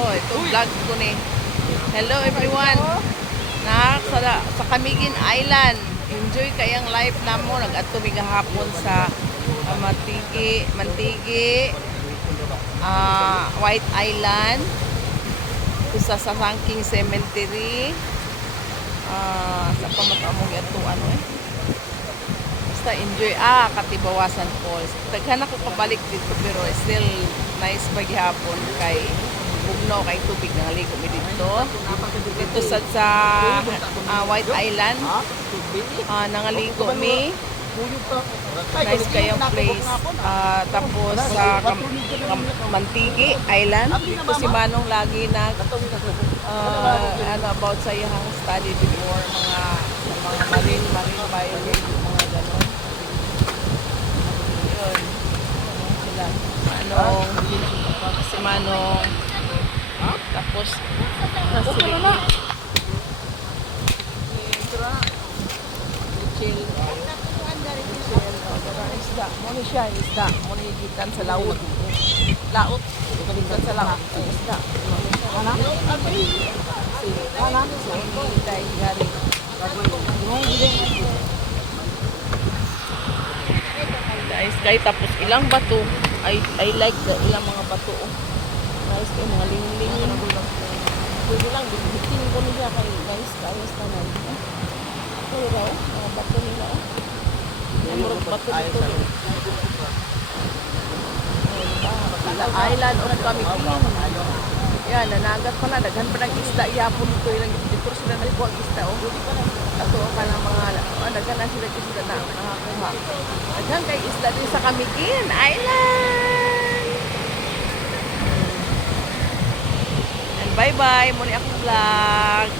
Oh, ito vlog ko ni. Hello everyone. Sa Camiguin Island. Enjoy kayang life namo. Nag-adto mi gahapon sa Mantigi, White Island. Sa Sangking Cemetery. Sa pamataamong atuan basta enjoy. Katibawasan Falls. Daghan ako kabalik dito pero still nice paghihapon kay bugnaw kay tubig nangaligo mi dito. Dito sa White Island. Nangaligo mi. Nice kayong place. Tapos sa Mantigi Island. Dito si Manong lagi nag about sa iyang study before mga marine biology mga ganon. Yun. Sila. Si Manong. Tapos chill. Isda. Muna siya, isda. Muna gikan sa laut. Laut. Gikan sa laut. Isda. Ana? Ana? So, hindi tayo gari. Guys, kay tapos ilang bato. I like the ilang mga bato. Nice kayo, mga ling-ling. Pwede lang, bitin ko niya kay guys. Ayos naman. Kaya raw, mga bato nila. Murag bato dito. Island of Camiguin. Yan, nanagat pa na. Daghan pa ng isda. Yapon dito. Dito sila nagkuha ang isda. Ato ka ng mga... daghan na sila isda na nakakuha. Daghan kay isda din sa Camiguin Island. And bye-bye. Muna akong vlog.